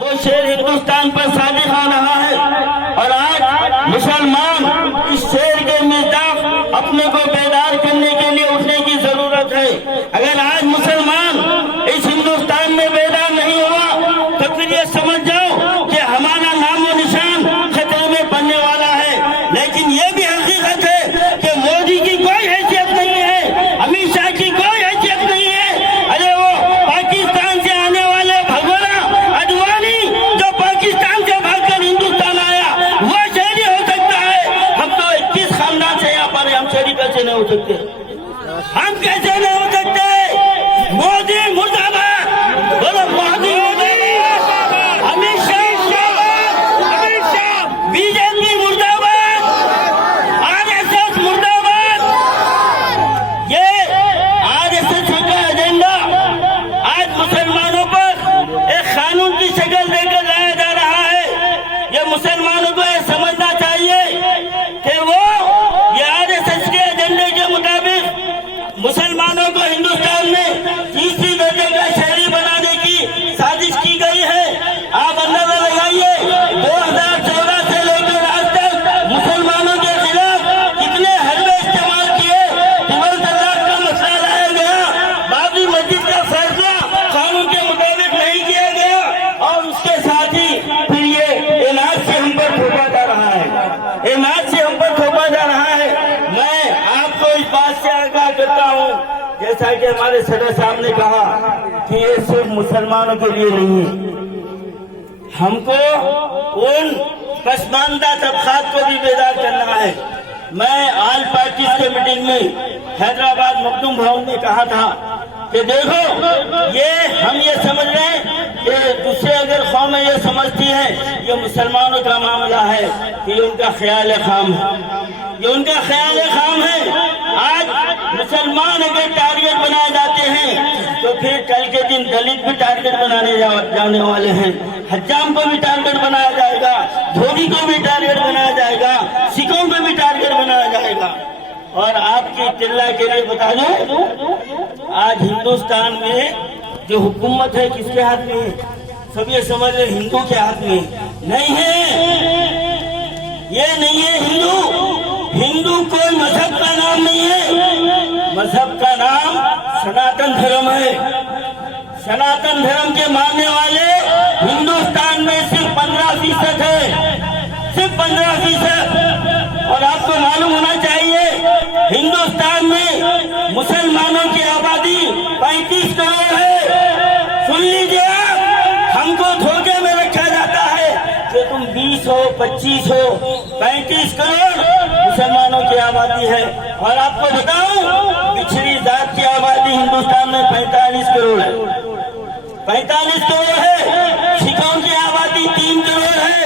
वो शेर हिंदुस्तान पर साबित हो रहा है और आज मुसलमान इस शेर के मिजाज अपने को बेदार करने के लिए उठने की जरूरत है। अगर आज मुसलमान इस हिंदुस्तान में बेदार नहीं हुआ तो फिर ये समझ जाओ कि हमारा नाम और निशान खतरे में पड़ने वाला है। लेकिन ये भी हकीकत है कि मोदी की कोई हैसियत नहीं है, अमित शाह की कोई हैसियत नहीं है। अरे वो पाकिस्तान से आने वाले भगोड़ा अडवाणी जो पाकिस्तान से भागकर हिंदुस्तान आया वो शहरी हो सकता है। हम तो 21 खानदान से यहाँ पर, हम शहरी कैसे नहीं हो सकते? हम कैसे नहीं हो सकते? मोदी मुर्दाबाद, बोलो मोदी मुर्दाबाद, अमित शाह, बीजेपी मुर्दाबाद, आरएसएस मुर्दाबाद। ये आरएसएस का एजेंडा आज मुसलमानों पर एक कानून की शक्ल देकर लाया जा रहा है। ये मुसलमानों को ये समझना चाहिए कि वो ये आरएसएस के एजेंडे के मुताबिक मुसलमानों को हिंदुस्तान में तीसरी दर्जे का शहरी बनाने की साजिश की गई है। आप अंदाजा लगाइए 2014 से लेकर आज तक मुसलमानों के खिलाफ कितने हरबे इस्तेमाल किए। ट्रिपल तलाक का मसला लाया गया, बाबरी मस्जिद का फैसला कानून के मुताबिक नहीं किया गया और उसके साथ ही फिर ये इनाज से हम पर थोपा जा रहा है, इनाज से हम पर थोपा जा रहा है। मैं आपको इस बात से आगाह करता हूँ, जैसा कि हमारे सदर साहब ने कहा कि ये सिर्फ मुसलमानों के लिए नहीं है, हमको उन पसमानदा तबकात को भी बेदार करना है। मैं ऑल पार्टी के मीटिंग में हैदराबाद मखदूम भवन में कहा था कि देखो ये हम ये समझ रहे हैं कि दूसरे अगर कौमें ये समझती है ये मुसलमानों का मामला है कि ये उनका ख्याल खाम है, ये उनका ख्याल खाम है। आज मुसलमान अगर टारगेट बनाए जाते हैं तो फिर कल के दिन दलित भी टारगेट बनाने जाने वाले हैं, हज्जाम को भी टारगेट बनाया जाएगा, धोबी को भी टारगेट बनाया जाएगा, सिखों को भी टारगेट बनाया जाएगा। और आपकी इत्तला के लिए बता दूं, आज हिंदुस्तान में जो हुकूमत है किसके हाथ में है? सब ये समझ रहे हिंदू के हाथ में नहीं है। ये नहीं है हिंदू कोई मजहब का नाम नहीं है, मजहब का नाम सनातन धर्म है। सनातन धर्म के मानने वाले हिंदुस्तान में सिर्फ 15% है, सिर्फ 15%। और आपको मालूम होना चाहिए हिंदुस्तान में मुसलमानों की आबादी 35 करोड़ है। सुन लीजिए आप, हमको धोखे में रखा जाता है कि तुम 20 हो, 25 हो, 35 करोड़ मुसलमानों की आबादी है। और आपको बताऊं पिछड़ी जात की आबादी हिंदुस्तान में 45 करोड़ है, 45 करोड़ है। सिखों की आबादी 3 करोड़ है।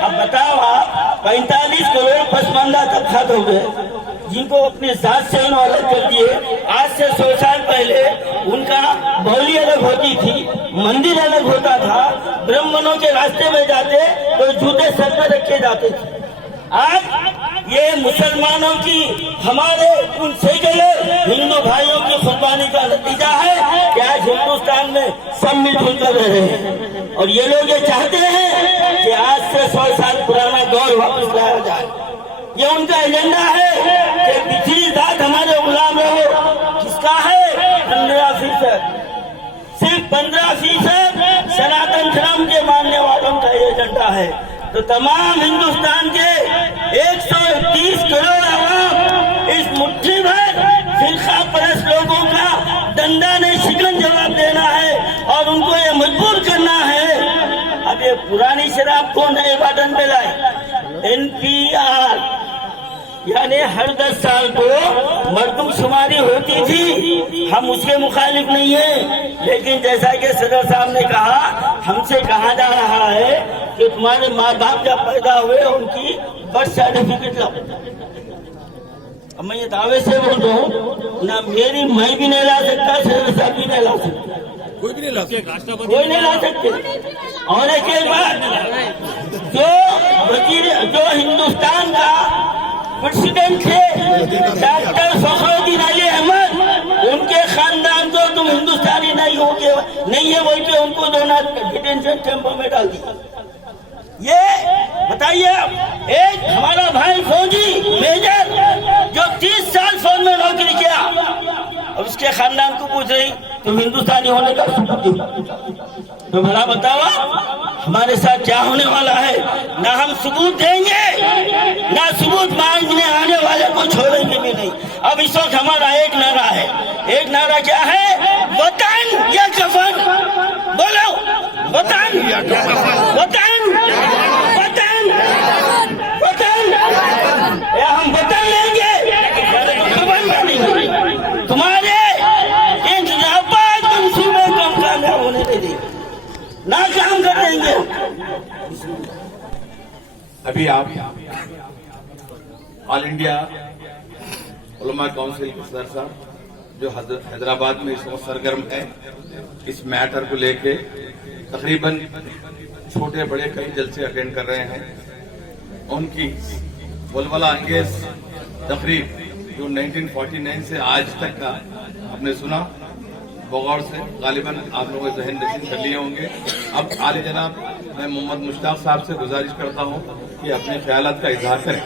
अब बताओ आप 45 करोड़ पसमानदा तबकात हो गए जिनको अपनी जात से उन्होंने अलग कर दिए। आज से 100 साल पहले उनका बोली अलग होती थी, मंदिर अलग होता था, ब्राह्मणों के रास्ते में जाते तो जूते सर पर रखे जाते थे। आज ये मुसलमानों की हमारे उन सैकड़ों हिंदू भाइयों की कुर्बानी का नतीजा है कि आज हिंदुस्तान में सब मिलजुल कर रहे हैं। और ये लोग ये चाहते हैं कि आज से 100 साल पुराना दौर वापस लाया जाए। ये उनका एजेंडा है कि पिछली जात हमारे गुलाम रहो। किसका है? 15%, सिर्फ 15% सनातन धर्म के मानने वालों का एजेंडा है। तो तमाम हिंदुस्तान के 130 करोड़ आवाम इस मुट्ठी भर फिरका परस्त लोगों का डंडा ने शिकन जवाब देना है और उनको ये मजबूर करना है। अब ये पुरानी शराब को नए बटन पे लाए, NPR यानी हर 10 साल को मरदमशुमारी होती थी। हम उसके मुखालिफ नहीं है, लेकिन जैसा कि सदर साहब ने कहा, हमसे कहा जा रहा है कि तुम्हारे माँ बाप जब पैदा हुए उनकी बर्थ सर्टिफिकेट लाओ। अब मैं ये दावे से बोल रहा हूँ ना, मेरी मैं भी नहीं ला सकता, सदर साहब भी नहीं ला सकता, कोई भी नहीं ला सकता, कोई नहीं ला सकते। और एक बात, जो हिंदुस्तान का प्रेसिडेंट थे डॉक्टर फखरुद्दीन अली अहमद, उनके खानदान को तुम तुम हिंदुस्तानी नहीं हो के नहीं है बोल के उनको दोनों डिटेंशन कैंपों में डाल दिया। ये बताइए, एक हमारा भाई फौजी मेजर जो 30 साल फौज में नौकरी किया, अब उसके खानदान को पूछ रही तुम हिंदुस्तानी होने का सबूत दो। तो भला बताओ हमारे साथ क्या होने वाला है? ना हम सबूत देंगे, ना सबूत मांगने आने वाले को छोड़ेंगे भी नहीं। अब इस वक्त हमारा एक नारा है, एक नारा क्या है? वतन या कफन। बोलो, वतन या कफन, वतन, वतन, वतन। या हम वतन लेंगे, कफन बनेंगे। तुम्हारे इंतजामात मंसूबे को हम कामयाब होने दे देंगे, ना काम कर देंगे। अभी आप ऑल इंडिया उलमा काउंसिल के सदर साहब जो हैदराबाद में इस वक्त सरगर्म है, इस मैटर को लेके तकरीबन छोटे बड़े कई जलसे अटेंड कर रहे हैं। उनकी वलवला अंगेज तकरीब जो 1949 से आज तक का आपने सुना बगौर से, गालिबन आप लोगों के जहन नशीन कर लिए होंगे। अब आले जनाब मैं मोहम्मद मुश्ताक साहब से गुजारिश करता हूं कि अपने ख्यालात का इजहार करें।